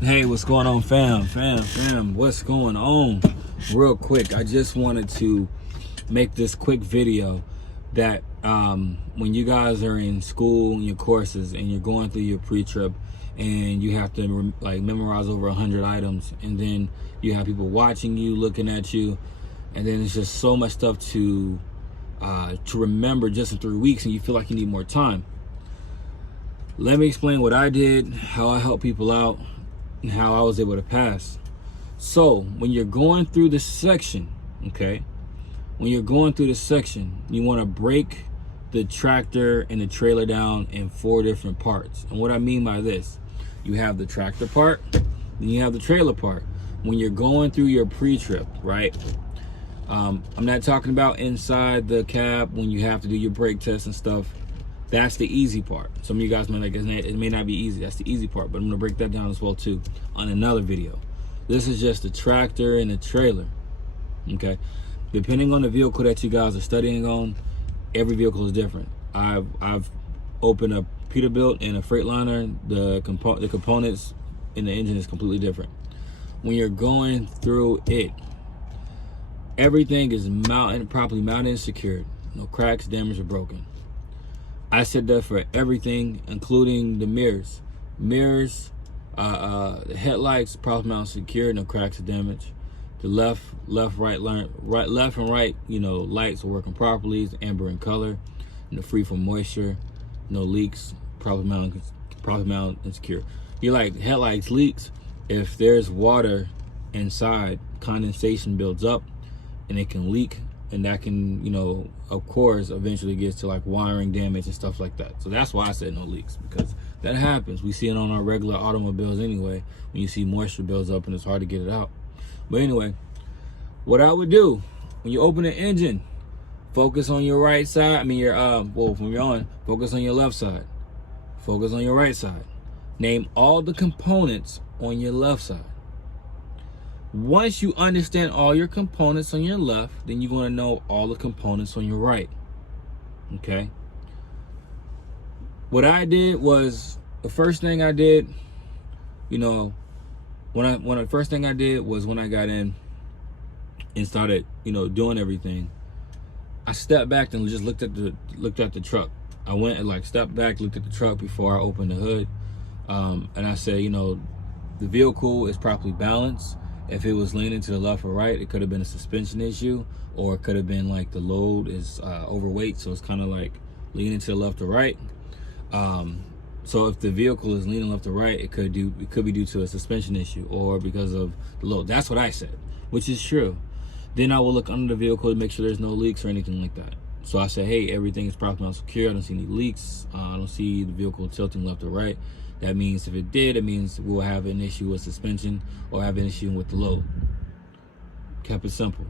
Hey, what's going on, fam? What's going on? Real quick, I just wanted to make this quick video that when you guys are in school in your courses and you're going through your pre-trip and you have to like memorize over 100 items, and then you have people watching you, looking at you, and then it's just so much stuff to remember just in 3 weeks, and you feel like you need more time. Let me explain what I did, how I help people out, and how I was able to pass. So when you're going through this section, okay, when you're going through this section, you want to break the tractor and the trailer down in 4 different parts. And what I mean by this, you have the tractor part, then you have the trailer part. When you're going through your pre-trip, right? I'm not talking about inside the cab when you have to do your brake test and stuff. That's the easy part. Some of you guys may like, it may not be easy. That's the easy part, but I'm gonna break that down as well too on another video. This is just the tractor and the trailer, okay? Depending on the vehicle that you guys are studying on, every vehicle is different. I've opened a Peterbilt and a Freightliner. The components in the engine is completely different. When you're going through it, everything is properly mounted and secured. No cracks, damage, or broken. I said that for everything, including the mirrors. The headlights, properly mounted, secure, no cracks or damage. The left, and right, lights are working properly. It's amber in color, free from moisture, no leaks, properly mounted and secure. You like headlights leaks, if there's water inside, condensation builds up, and it can leak. And that can, of course, eventually gets to like wiring damage and stuff like that. So that's why I said no leaks, because that happens. We see it on our regular automobiles anyway, when you see moisture builds up and it's hard to get it out. But anyway, what I would do when you open the engine, focus on your right side. When you're on, focus on your left side. Focus on your right side. Name all the components on your left side. Once you understand all your components on your left, then you're going to know all the components on your right. Okay? What I did was, the first thing I did, when I got in and started, doing everything, I stepped back and just looked at the truck. I went and stepped back, looked at the truck before I opened the hood, and I said, the vehicle is properly balanced. If it was leaning to the left or right, it could have been a suspension issue, or it could have been like the load is overweight, so it's kind of like leaning to the left or right. So if the vehicle is leaning left or right, it could be due to a suspension issue or because of the load. That's what I said, which is true. Then I will look under the vehicle to make sure there's no leaks or anything like that. So I said, hey, everything is properly secure. I don't see any leaks. I don't see the vehicle tilting left or right. That means if it did, it means we'll have an issue with suspension or have an issue with the load. Kept it simple.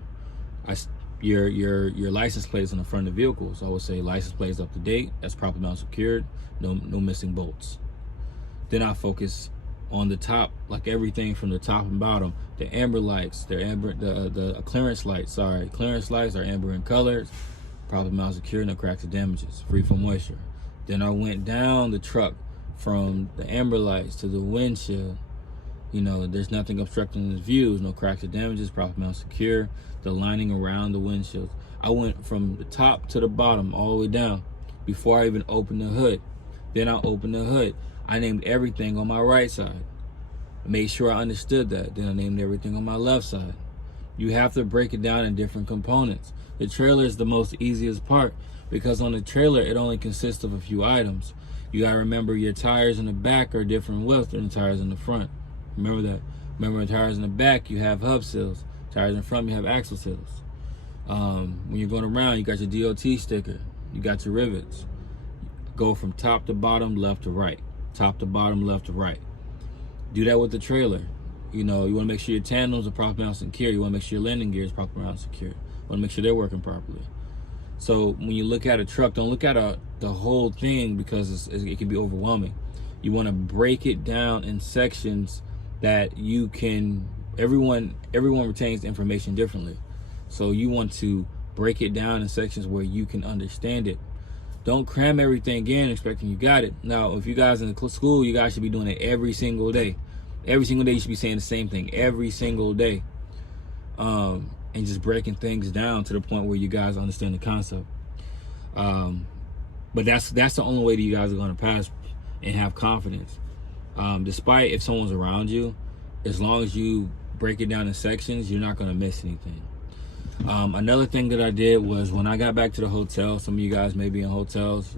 Your license plate is on the front of the vehicle, so I would say license plate is up to date. That's properly mounted, secured. No missing bolts. Then I focus on the top, like everything from the top and bottom. The amber lights, the clearance lights. Sorry, clearance lights are amber in colors. Properly mounted, secured. No cracks or damages. Free from moisture. Then I went down the truck, from the amber lights to the windshield. There's nothing obstructing his views, no cracks or damages, properly mounted, secure. The lining around the windshield. I went from the top to the bottom, all the way down, before I even opened the hood. Then I opened the hood. I named everything on my right side. I made sure I understood that. Then I named everything on my left side. You have to break it down in different components. The trailer is the most easiest part, because on the trailer, it only consists of a few items. You gotta remember your tires in the back are different width than the tires in the front. Remember that. Remember the tires in the back, you have hub seals. Tires in front, you have axle seals. When you're going around, you got your DOT sticker. You got your rivets. Go from top to bottom, left to right. Top to bottom, left to right. Do that with the trailer. You wanna make sure your tandems are properly mounted and secure. You wanna make sure your landing gear is properly mounted and secure. You wanna make sure they're working properly. So when you look at a truck, don't look at the whole thing, because it can be overwhelming. You want to break it down in sections that you can. Everyone retains information differently, so you want to break it down in sections where you can understand it. Don't cram everything in expecting you got it. Now, if you guys in the school, you guys should be doing it every single day. Every single day you should be saying the same thing every single day. And just breaking things down to the point where you guys understand the concept. But that's the only way that you guys are going to pass and have confidence. Despite if someone's around you, as long as you break it down in sections, you're not going to miss anything. Another thing that I did was when I got back to the hotel, some of you guys may be in hotels,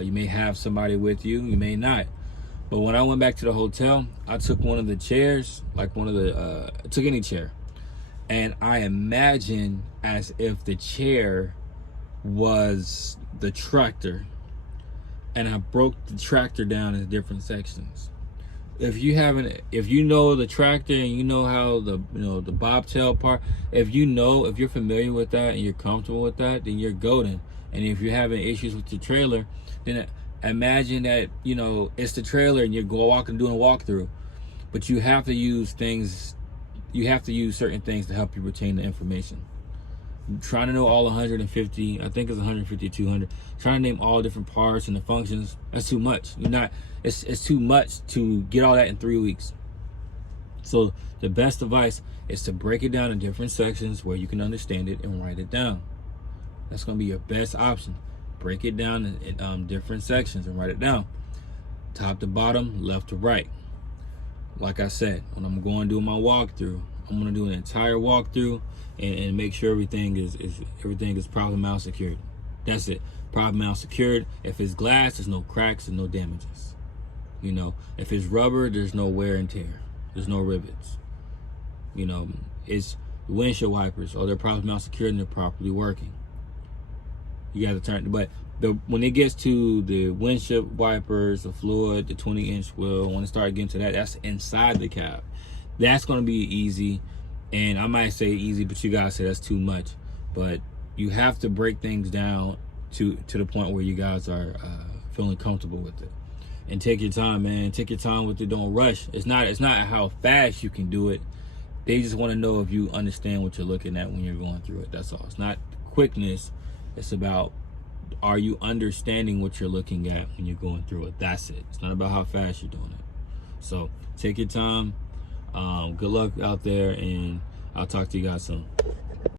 you may have somebody with you, you may not. But when I went back to the hotel, I took one of the chairs, like took any chair, and I imagined as if the chair was the tractor, and I broke the tractor down into different sections. If you know the tractor and you know how the bobtail part, if you're familiar with that and you're comfortable with that, then you're golden. And if you're having issues with your trailer, then imagine that it's the trailer and you're doing a walkthrough, but you have to use certain things to help you retain the information. Trying to know all 150, I think it's 150, 200. Trying to name all different parts and the functions, that's too much. It's too much to get all that in 3 weeks. So the best advice is to break it down in different sections where you can understand it and write it down. That's going to be your best option. Break it down in different sections and write it down. Top to bottom, left to right. Like I said, when I'm going to do my walkthrough, I'm going to do an entire walkthrough and make sure everything is properly mount secured. That's it. Properly mount secured. If it's glass, there's no cracks and no damages. If it's rubber, there's no wear and tear. There's no rivets. It's windshield wipers. They're properly mount secured and they're properly working. You got to turn, but when it gets to the windshield wipers, the fluid, the 20-inch wheel, when it starts getting to that, that's inside the cab. That's going to be easy. And I might say easy, but you guys say that's too much. But you have to break things down to the point where you guys are feeling comfortable with it. And take your time, man. Take your time with it. Don't rush. It's not how fast you can do it. They just want to know if you understand what you're looking at when you're going through it. That's all. It's not quickness. It's about, are you understanding what you're looking at when you're going through it? That's it. It's not about how fast you're doing it. So take your time. Good luck out there, and I'll talk to you guys soon.